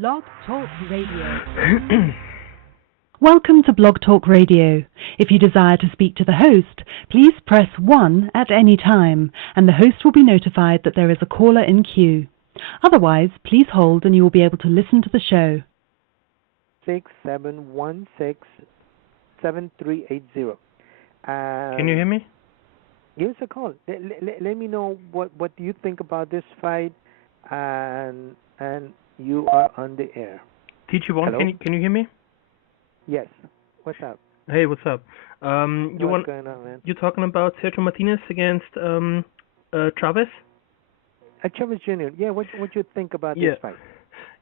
Blog Talk Radio. Welcome to Blog Talk Radio. If you desire to speak to the host, please press 1 at any time, and the host will be notified that there is a caller in queue. Otherwise, please hold and you will be able to listen to the show. 6716-7380. Can you hear me? Give us a call. Let me know what do you think about this fight, and you are on the air. TG1, Hello? can you hear me? Yes. What's up? Hey, what's up? What's going on, man? You're talking about Sergio Martinez against Chavez? Chavez Jr. Yeah, what you think about this fight?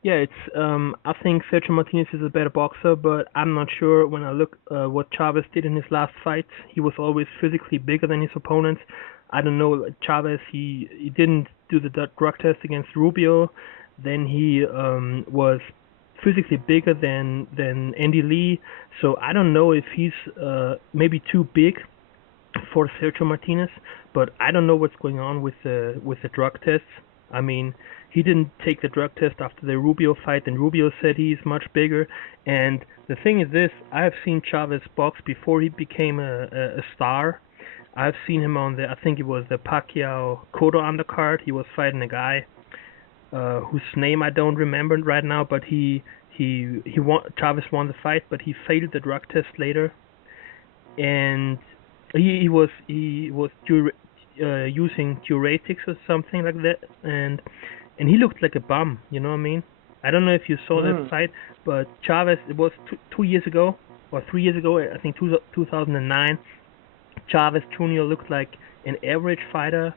Yeah, it's I think Sergio Martinez is a better boxer, but I'm not sure. When I look what Chavez did in his last fight, he was always physically bigger than his opponents. I don't know, Chavez, he didn't do the drug test against Rubio. Then he was physically bigger than Andy Lee. So I don't know if he's maybe too big for Sergio Martinez, but I don't know what's going on with the drug tests. I mean, he didn't take the drug test after the Rubio fight, and Rubio said he's much bigger. And the thing is this, I have seen Chavez box before he became a star. I've seen him on I think it was the Pacquiao Cotto undercard. He was fighting a guy whose name I don't remember right now, but Chavez won the fight, but he failed the drug test later, and he was using diuretics or something like that, and he looked like a bum. You know what I mean? I don't know if you saw that fight, but Chavez, it was 2 years ago or 3 years ago, I think 2009. Chavez Jr. looked like an average fighter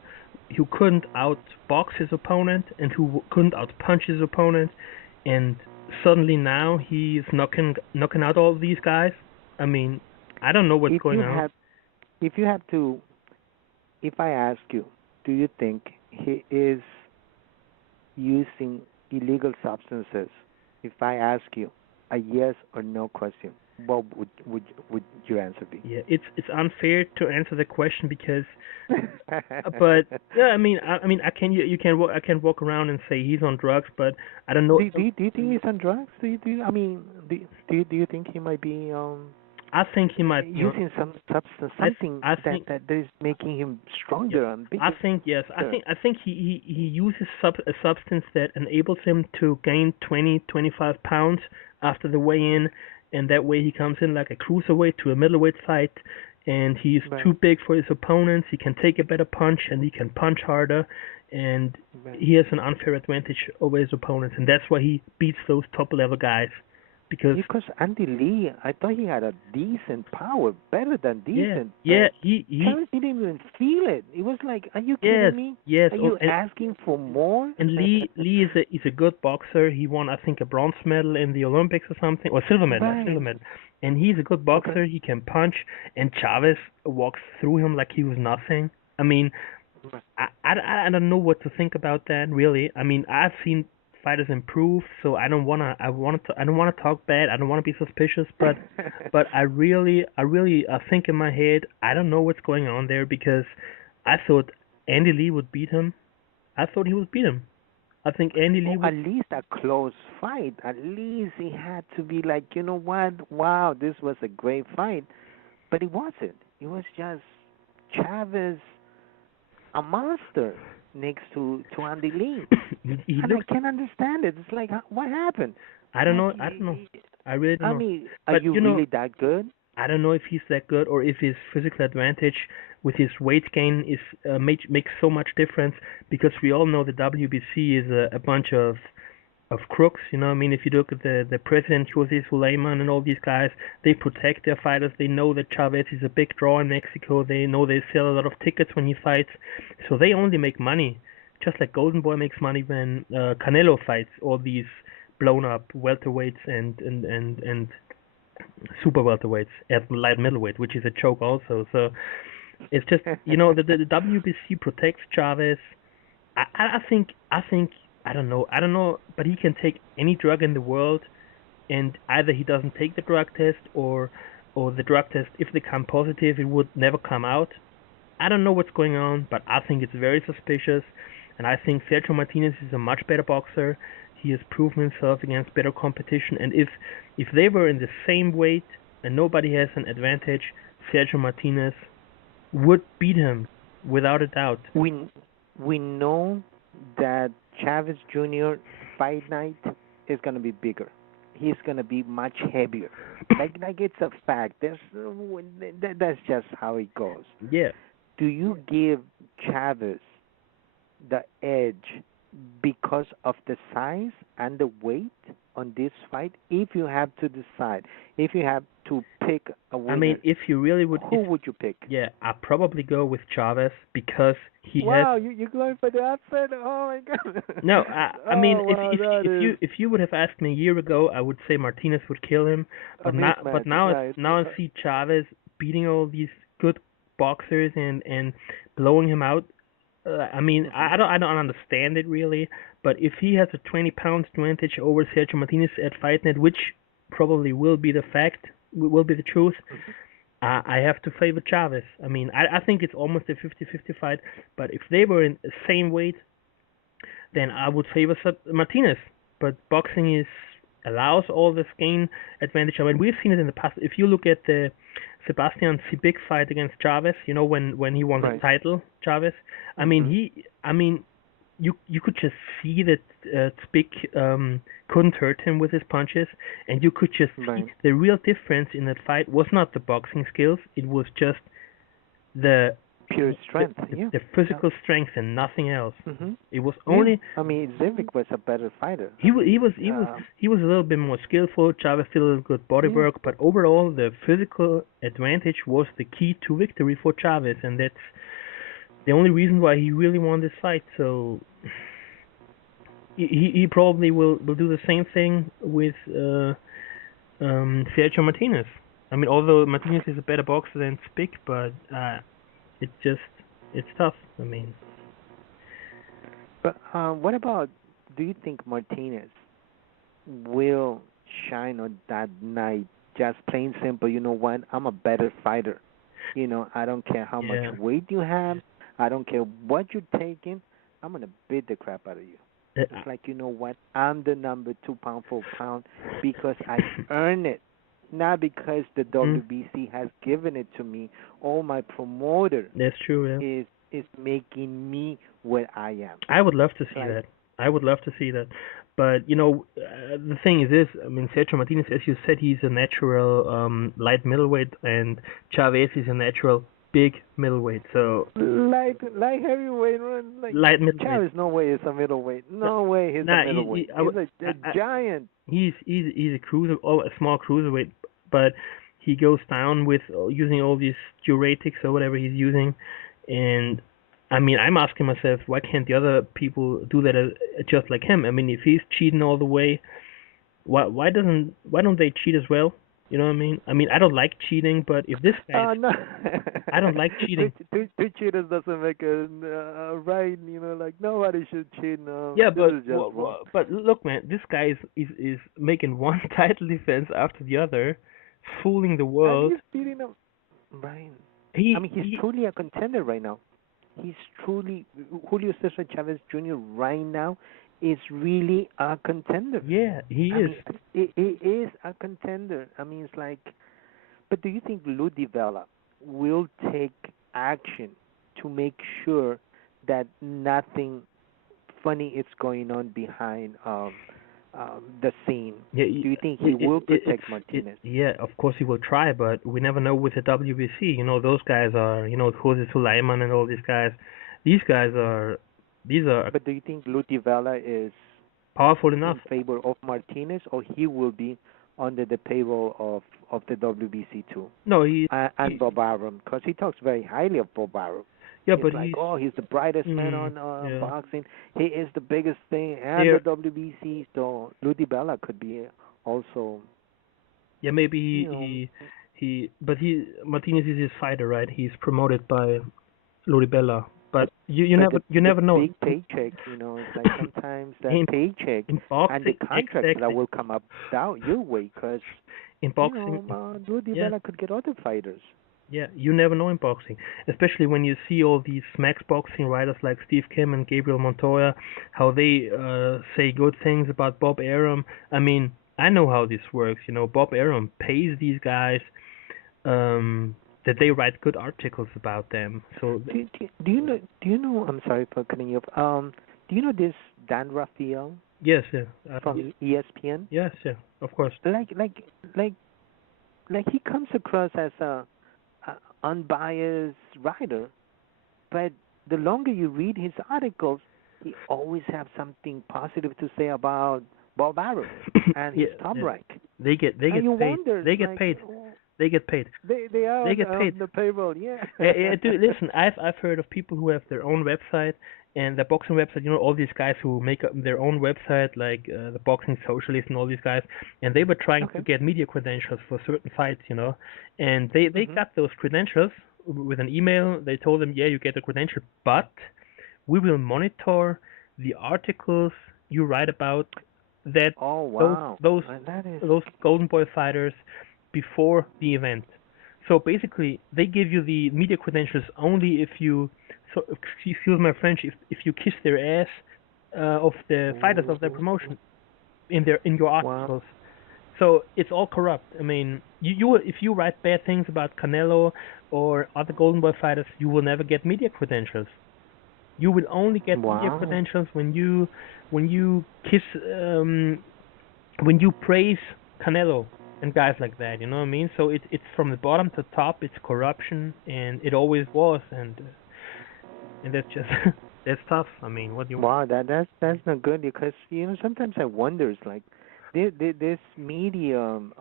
who couldn't outbox his opponent and who couldn't outpunch his opponent, and suddenly now he's knocking out all these guys. I mean, I don't know what's going on. If I ask you, do you think he is using illegal substances? If I ask you a yes or no question, what would your answer be? Yeah, it's unfair to answer the question because, but yeah, I mean, I can walk around and say he's on drugs, but I don't know. Do you think he's on drugs? Do you think he might be? I think he might using some substance, something that is making him stronger and bigger. I think yes. I think he uses a substance that enables him to gain 20-25 pounds after the weigh-in, and that way he comes in like a cruiserweight to a middleweight fight, and he's too big for his opponents. He can take a better punch, and he can punch harder, and he has an unfair advantage over his opponents, and that's why he beats those top-level guys. Because Andy Lee, I thought he had a decent power, better than decent. Yeah, Chavez didn't even feel it. It was like, are you kidding me? Yes. Are you asking for more? And Lee is a good boxer. He won, I think, a bronze medal in the Olympics or something, or silver medal. And he's a good boxer. Okay. He can punch. And Chavez walks through him like he was nothing. I mean, I don't know what to think about that really. I mean, I've seen fighters improve, so I don't wanna talk bad. I don't wanna be suspicious, but I really think in my head I don't know what's going on there, because I thought Andy Lee would beat him. I thought he would beat him. I think Andy Lee at least a close fight. At least he had to be like, you know what? Wow, this was a great fight. But it wasn't. It was just Chavez, a monster next to Andy Lee. I can't understand it. It's like, what happened? I don't know. I really don't know. I mean, are you really that good? I don't know if he's that good, or if his physical advantage with his weight gain is makes so much difference, because we all know the WBC is a bunch of crooks. You know, I mean, if you look at the president, Jose Suleiman, and all these guys, they protect their fighters. They know that Chavez is a big draw in Mexico. They know they sell a lot of tickets when he fights, so they only make money. Just like Golden Boy makes money when Canelo fights all these blown up welterweights and super welterweights at light middleweight, which is a joke also. So it's just, you know, the WBC protects Chavez. I think I don't know, but he can take any drug in the world, and either he doesn't take the drug test, or the drug test, if they come positive, it would never come out. I don't know what's going on, but I think it's very suspicious, and I think Sergio Martinez is a much better boxer, He has proven himself against better competition, and if they were in the same weight and nobody has an advantage, Sergio Martinez would beat him without a doubt. We know that Chavez Jr. fight night is gonna be bigger. He's gonna be much heavier. Like it's a fact. That's just how it goes. Yeah, Do you give Chavez the edge because of the size and the weight on this fight? If you have to decide, if you have to pick a winner, I mean, if you really would, who would you pick? yeah, I'd probably go with Chavez because he has. Wow, you're going for the upset? Oh my God! No, I mean, Oh wow, if you would have asked me a year ago, I would say Martinez would kill him. a But mismatch, now right? now I see Chavez beating all these good boxers and blowing him out. I mean, Mhm. I don't understand it really. But if he has a 20 pounds advantage over Sergio Martinez at Fight Night, which probably will be the fact, will be the truth, Mhm. I have to favor Chavez. I mean, I think it's almost a 50-50 fight. But if they were in the same weight, then I would favor Martinez. But boxing is allows all this gain advantage. I mean, we've seen it in the past. If you look at the Sebastian Sibik fight against Chavez, you know, when he won the Right. title, Chavez. Mhm. I mean, you could just see that Sibik couldn't hurt him with his punches, and you could just see Right. the real difference in that fight was not the boxing skills. It was just the Pure the, strength. Yeah. the Yeah. physical strength and nothing else. Mhm. It was Yeah. only I mean, Zivik was a better fighter. he was he was he was he was a little bit more skillful. Chavez still a good body Yeah. work, but overall the physical advantage was the key to victory for Chavez, and that's the only reason why he really won this fight. So he probably will do the same thing with Sergio Martinez. I mean, although Martinez is a better boxer than Spick, but it's just it's tough. I mean, But what about? Do you think Martinez will shine on that night? Just plain simple. You know what? I'm a better fighter. I don't care how much yeah. weight you have. I don't care what you're taking. I'm gonna beat the crap out of you. Uh, It's like, you know what? I'm the number 2 pound for pound because I earn it, not because the mm, WBC has given it to me. Or my promoter that's true. Yeah. is making me what I am. I would love to It's see like, that. I would love to see that. But the thing is this. I mean, Sergio Martinez, as you said, he's a natural light middleweight, and Chavez is a natural big middleweight. So light heavyweight, run like light middleweight. Chavez. No way is a middleweight. No way he's a Nah, middleweight. He's a giant. he's a cruiser, oh, a small cruiserweight, but he goes down with using all these diuretics or whatever he's using, and I mean, I'm asking myself, why can't the other people do that just like him? I mean, if he's cheating all the way, why don't they cheat as well? You know what I mean? I mean, I don't like cheating, but if this guy is, No. I don't like cheating. Two cheaters doesn't make a right. Like nobody should cheat. No, Yeah, this but is just wrong. but look, man, this guy is making one title defense after the other, fooling the And world. he's beating him. Right. I He mean, he's he truly a contender right now. He's truly Julio Cesar Chavez Jr. right now is really a contender. yeah, he I is. mean, it is a contender. I mean, it's like, but do you think Ludi Vela will take action to make sure that nothing funny is going on behind the scene? Yeah, Do you think he will protect it, Martinez? yeah, of course he will try, but we never know with the WBC. You know, those guys are, Jose Sulaiman and all these guys. These guys are, these are But do you think Ludi Vela is powerful enough. in favor of Martinez, or he will be under the payroll of the WBC too, No, and Bob Arum, because he talks very highly of Bob Arum. yeah, He's but like, oh, he's the brightest man mm, on yeah, boxing. He is the biggest thing, and the there, WBC. So Ludi Bella could be also, yeah, maybe you know, but Martinez is his fighter, right? He's promoted by Loribella, but but you the never know. big paycheck. It's like sometimes that in paycheck in and the boxing, contracts that exactly. will come up down your way, because In boxing, Ludi yeah, Bella could get other fighters. Yeah, you never know in boxing, especially when you see all these Max boxing writers like Steve Kim and Gabriel Montoya, how they say good things about Bob Arum. I mean, I know how this works. Bob Arum pays these guys that they write good articles about them. So Do you know? I'm sorry for cutting you off. Do you know this Dan Raphael yes, yeah, from ESPN? yes, yeah, of course. Like like like like he comes across as a unbiased writer, but the longer you read his articles, he always have something positive to say about Bob Arum and Yeah, his top yeah. rank. They And get you paid. wonder, They get like, paid. oh, They get paid. they are They get paid. on the payroll, yeah. Yeah, yeah, dude, listen, I've heard of people who have their own website and the boxing website. All these guys who make up their own website, like the boxing socialist and all these guys, and they were trying to Okay. get media credentials for certain fights, and they Mhm. got those credentials with an email. They told them, yeah, you get a credential, but we will monitor the articles you write about that Oh those wow, those that is those Golden Boy fighters before the event. So basically, they give you the media credentials only if you, so excuse my French, if you kiss their ass of the fighters of their ooh, promotion in your wow, articles. So it's all corrupt. I mean, if you write bad things about Canelo or other Golden Boy fighters, you will never get media credentials. You will only get media wow. credentials when you kiss when you praise Canelo and guys like that. You know what I mean? So it's from the bottom to top. It's corruption, and it always was, and that's just that's tough. I mean, what do you? Wow, that's not good because sometimes I wonders like this medium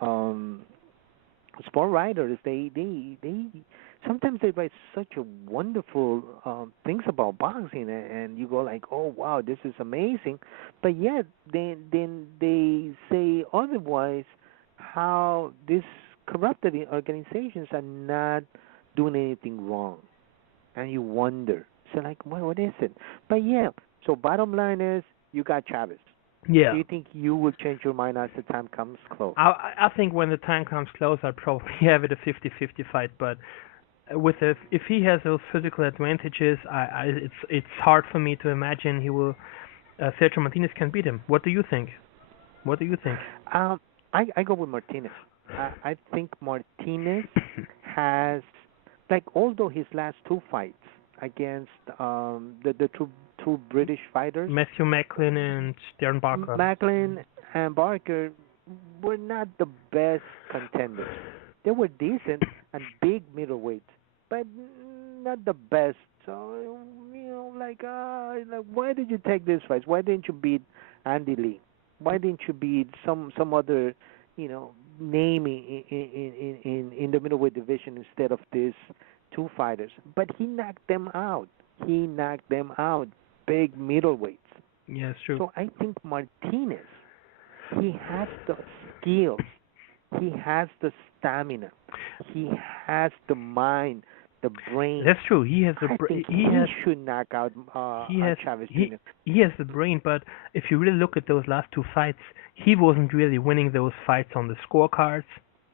sport writers they sometimes they write such a wonderful things about boxing and you go like oh wow this is amazing, but yet then they say otherwise how these corrupted organizations are not doing anything wrong and you wonder. So like, what is it? But yeah, so bottom line is you got Chavez. Yeah, Do you think you will change your mind as the time comes close? I think when the time comes close, I'll probably have it a 50-50 fight. But with if he has those physical advantages, it's hard for me to imagine he will. Sergio Martinez can beat him. What do you think? What do you think? Um, I go with Martinez. I think Martinez has like although his last two fights against the two British fighters, Matthew Macklin and Darren Barker. Macklin and Barker were not the best contenders. They were decent and big middleweights, but not the best. So like why did you take these fights? Why didn't you beat Andy Lee? Why didn't you beat some other you know name in the middleweight division instead of these two fighters? But he knocked them out. He knocked them out. Big middleweights. Yeah, it's true. So I think Martinez, he has the skills, he has the stamina, he has the mind, the brain. That's true. He has I think he he has should knock out he has Chavez he Jr. he has the brain, but if you really look at those last two fights, he wasn't really winning those fights on the scorecards.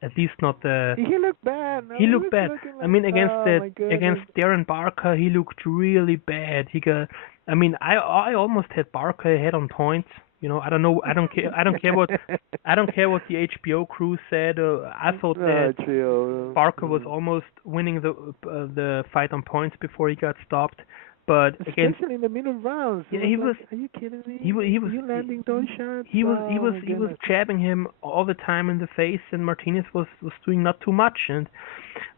At least not the. He looked bad. He No, he looked was bad. looking I like, mean, oh my goodness. against Darren Barker, he looked really bad. He got. I mean, I almost had Barker ahead on points. I don't know. I don't care. I don't care what the HBO crew said. I thought that Trio. Barker was almost winning the fight on points before he got stopped. But against Especially in the middle rounds. It yeah, was like, are you kidding me? Are you landing those shots? Oh my he was goodness. jabbing him all the time in the face, and Martinez was doing not too much.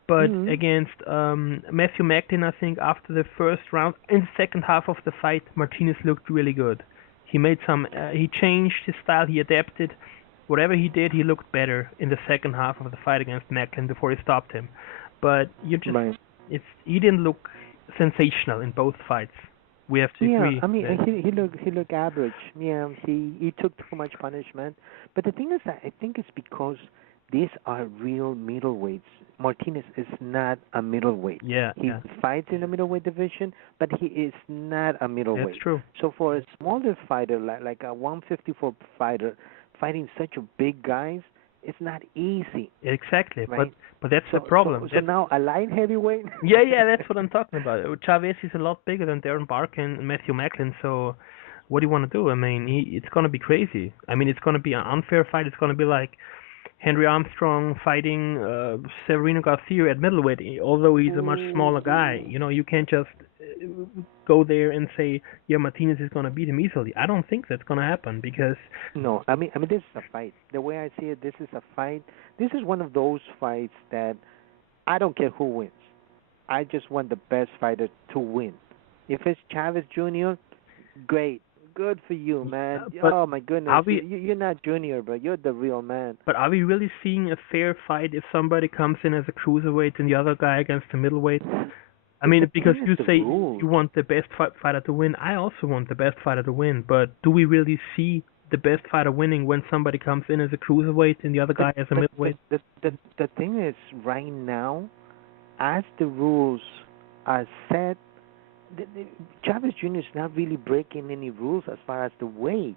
But Mm-hmm. against Matthew Macklin, I think after the first round, in the second half of the fight, Martinez looked really good. He changed his style, he adapted. Whatever he did, he looked better in the second half of the fight against Macklin before he stopped him. But Right. he didn't look sensational in both fights. We have to Yeah, agree I mean that. he looked average. Yeah, he took too much punishment. But the thing is that I think it's because these are real middleweights. Martinez is not a middleweight. Yeah, He yeah, fights in the middleweight division, but he is not a that's middleweight. true. So for a smaller fighter like a 154 fighter fighting such a big guys, It's not easy, Exactly, right? but that's the So problem. now a light heavyweight. Yeah, that's what I'm talking about. Chavez is a lot bigger than Darren Barker and Matthew Macklin, so what do you want to do? I mean, it's gonna be crazy. I mean, it's gonna be an unfair fight. It's gonna be like Henry Armstrong fighting Severino Garcia at middleweight, although he's a much smaller guy. Ooh. You know, you can't just go there and say, yeah, Martinez is gonna beat him easily. I don't think that's gonna happen because No, I mean, this is a fight. The way I see it, this is a fight. This is one of those fights that I don't care who wins. I just want the best fighter to win. If it's Chavez Jr., great, good for you, man. but Oh my goodness, are we you're not junior, but you're the real man. but are we really seeing a fair fight if somebody comes in as a cruiserweight and the other guy against the middleweight? I mean, The because thing is you the say rules. you want the best fighter to win, I also want the best fighter to win. But do we really see the best fighter winning when somebody comes in as a cruiserweight and the other But guy as a but middleweight? the thing is, right now, as the rules are set, the Chavez Jr. is not really breaking any rules as far as the weight.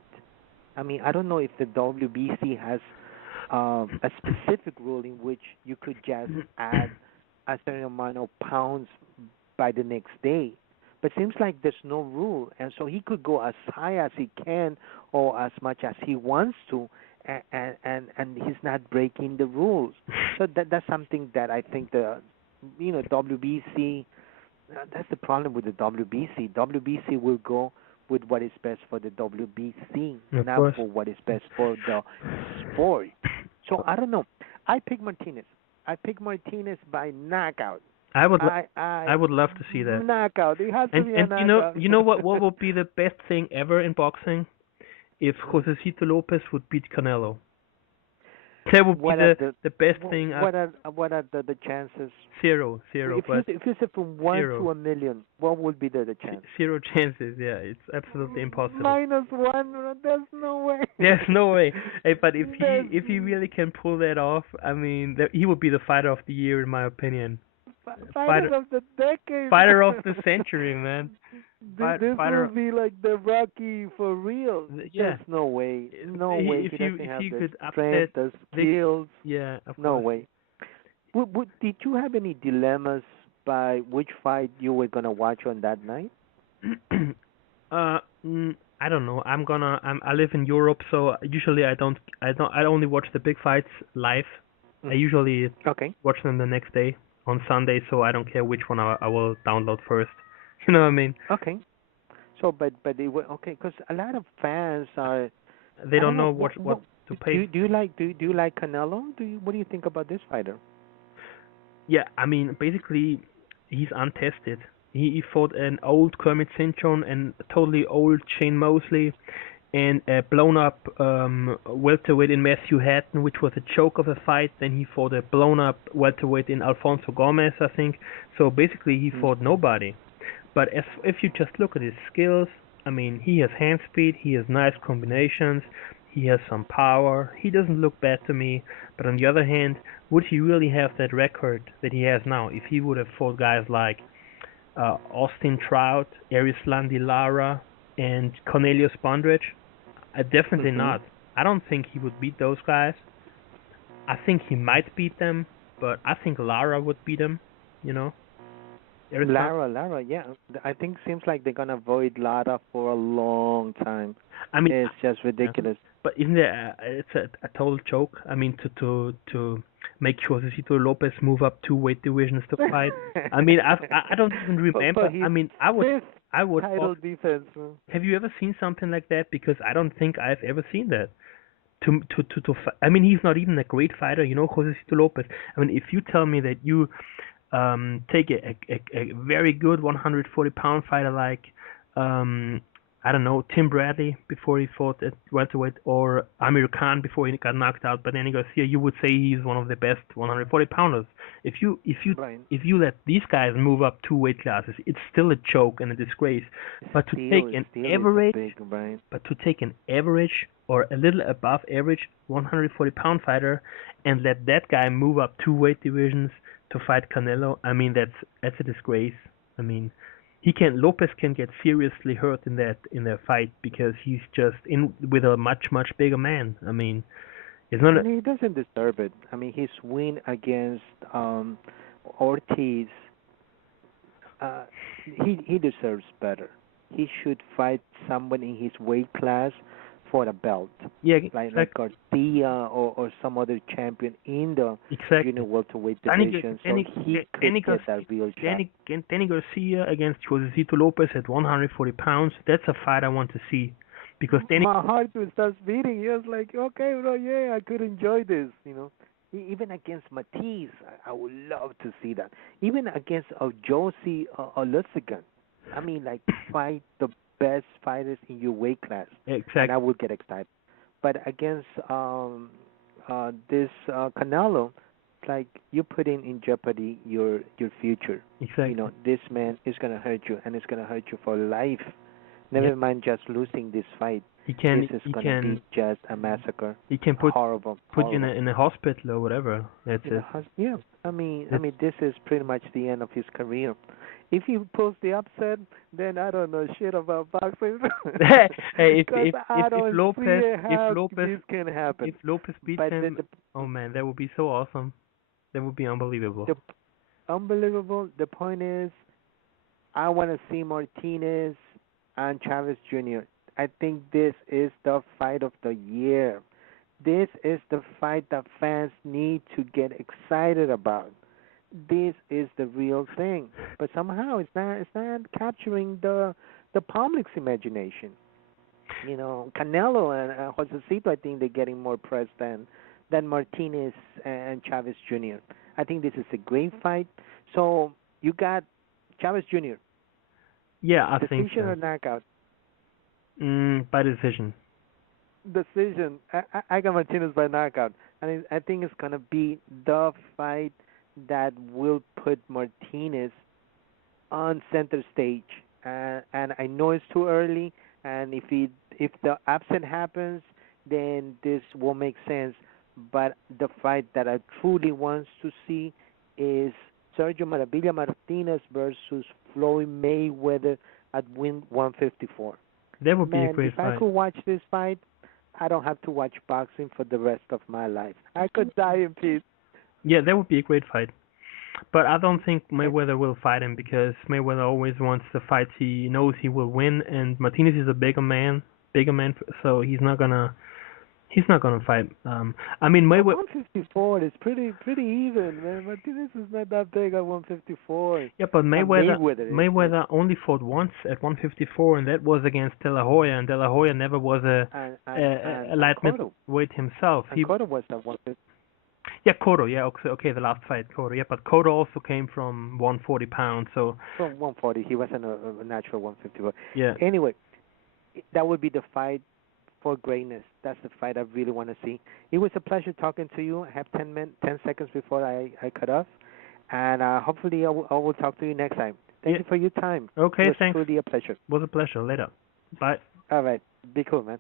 I mean, I don't know if the WBC has a specific rule in which you could just add a certain amount of pounds by the next day. But seems like there's no rule, and so he could go as high as he can or as much as he wants to, and he's not breaking the rules. So that's something that I think the WBC. That's the problem with the WBC. WBC will go with what is best for the WBC, Of not course. for what is best for the sport. So I don't know. I pick Martinez. I pick Martinez by knockout. I would I I would love to see that. knockout. It has to be a And knockout. you know what would be the best thing ever in boxing? If Josecito Lopez would beat Canelo. That would be What are the the best thing. what are the chances? Zero, If you say from 1 to 1 million, what would be the chance? zero chances. Yeah, it's absolutely impossible. -1. There's no way. There's no way. Hey, but There's if he really can pull that off, I mean, he would be the fighter of the year in my opinion. Fighter of the decade. Fighter of the century, man. This Fighter. will be like the Rocky for real. Yeah. There's no way. No way. He doesn't If have you the could strength, upset the the skills. yeah, of No course. way. Did you have any dilemmas by which fight you were gonna watch on that night? I don't know. I live in Europe, so usually I only watch the big fights live. I usually Okay. watch them the next day on Sunday, so I don't care which one I will download first. You know what I mean? Okay. So, but they were okay because a lot of fans are. They I don't know what what to pay. do you like do you like Canelo? What do you think about this fighter? Yeah, I mean, basically, he's untested. He fought an old Kermit St. John and a totally old Shane Mosley and a blown up welterweight in Matthew Hatton, which was a choke of a fight. Then he fought a blown up welterweight in Alfonso Gomez, I think. So basically, he fought nobody. But if you just look at his skills, I mean, he has hand speed, he has nice combinations, he has some power. He doesn't look bad to me. But on the other hand, would he really have that record that he has now if he would have fought guys like Austin Trout, Erislandy Lara, and Cornelius Bondrich? Definitely not. I don't think he would beat those guys. I think he might beat them, but I think Lara would beat him, you know? Lara, yeah. I think seems like they're gonna avoid Lara for a long time. I mean, it's just ridiculous. But isn't there? It's a total joke. I mean, to make Josecito Lopez move up 2 weight divisions to fight. I mean, I don't even remember. I mean, I would. Title defense. Have you ever seen something like that? Because I don't think I've ever seen that. I mean, he's not even a great fighter, you know, Josecito Lopez. I mean, if you tell me that you take a very good 140-pound fighter like I don't know, Tim Bradley before he fought at welterweight, or Amir Khan before he got knocked out by Danny Garcia, you would say he's one of the best 140-pounders. If you let these guys move up 2 weight classes, it's still a joke and a disgrace. But to take an average or a little above average 140-pound fighter and let that guy move up 2 weight divisions to fight Canelo, I mean that's a disgrace. I mean, Lopez can get seriously hurt in that fight because he's just in with a much bigger man. I mean, It's not. And he doesn't deserve it. I mean, his win against Ortiz, uh, he deserves better. He should fight someone in his weight class for a belt, Yeah, like Garcia or some other champion in the junior exactly. welterweight Danny, division, so Danny, he could Danny, get that real shot. Danny Garcia against Josecito Lopez at 140 pounds. That's a fight I want to see, because Danny. My heart will start beating. He was like, okay, bro, yeah, I could enjoy this, you know. Even against Matisse, I would love to see that. Even against Josie or Lusigan. I mean, like, fight the best fighters in your weight class, and I Exactly. would get excited. But against this Canelo, it's like you put in jeopardy your future. You Exactly. know, this man is gonna hurt you, and it's gonna hurt you for life. Yep. Never mind just losing this fight. He This can is he gonna be can just a massacre. he can Horrible, put you horrible. in a hospital or whatever. That's You know, it. yeah. I That's, mean, this is pretty much the end of his career. If he pulls the upset, then I don't know shit about boxing, hey, because I don't see If how Lopez this can if happen. Lopez beats But him, oh man, that would be so awesome. That would be unbelievable. the unbelievable. The point is, I want to see Martinez and Chavez Jr. I think this is the fight of the year. This is the fight that fans need to get excited about. This is the real thing. But somehow it's not capturing the public's imagination. You know, Canelo and Josecito, I think they're getting more press than Martinez and Chavez Jr. I think this is a great fight. So you got Chavez Jr. Yeah, I think Decision so. or knockout? By decision. Decision. I got Martinez by knockout. I think it's gonna be the fight that will put Martinez on center stage. And I know it's too early. And if the upset happens, then this will make sense. But the fight that I truly want to see is Sergio Maravilla Martinez versus Floyd Mayweather at win 154. That would be a Man, great if I fight. could watch this fight, I don't have to watch boxing for the rest of my life. I could die in peace. Yeah, that would be a great fight. But I don't think And Mayweather will fight him, because Mayweather always wants the fights he knows he will win, and Martinez is a bigger man, so he's not gonna fight. I mean but Mayweather. 154 is pretty even, man. Martinez is not that big at 154. Yeah, but And Mayweather is, Mayweather only fought once at 154, and that was against De La Hoya, and De La Hoya never was a and light middleweight himself. Cotto was at 150. Yeah, Cotto, yeah, okay, the last fight, Cotto, yeah, but Cotto also came from 140 pounds, so From 140, he wasn't a natural 154. yeah, Anyway, that would be the fight for greatness. That's the fight I really want to see. It was a pleasure talking to you. I have 10 seconds before I cut off, and hopefully I will talk to you next time. Thank yeah, you for your time. It okay, was thanks, truly a pleasure. was a pleasure. Later, bye. All right, be cool, man.